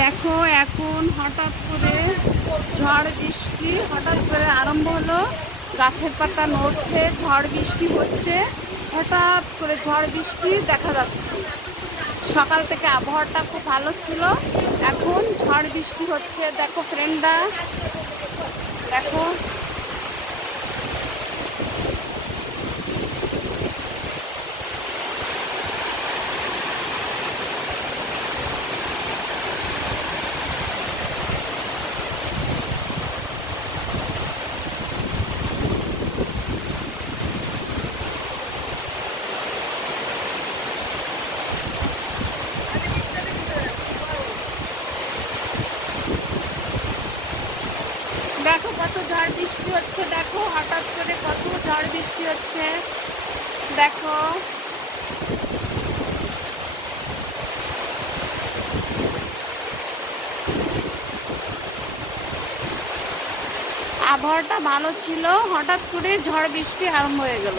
দেখো এখন হঠাৎ করে ঝড় বৃষ্টি হঠাৎ করে আরম্ভ হলো। গাছের পাতা নড়ছে, ঝড় বৃষ্টি হচ্ছে, হঠাৎ করে ঝড় বৃষ্টি দেখা যাচ্ছে। সকাল থেকে আবহাওয়াটা খুব ভালো ছিল, এখন ঝড় বৃষ্টি হচ্ছে। দেখো ফ্রেন্ডরা, দেখো দেখো কত ঝড় বৃষ্টি হচ্ছে। দেখো হঠাৎ করে কত ঝড় বৃষ্টি হচ্ছে। দেখো আবহাওয়াটা ভালো ছিল, হঠাৎ করে ঝড় বৃষ্টি আরম্ভ হয়ে গেল।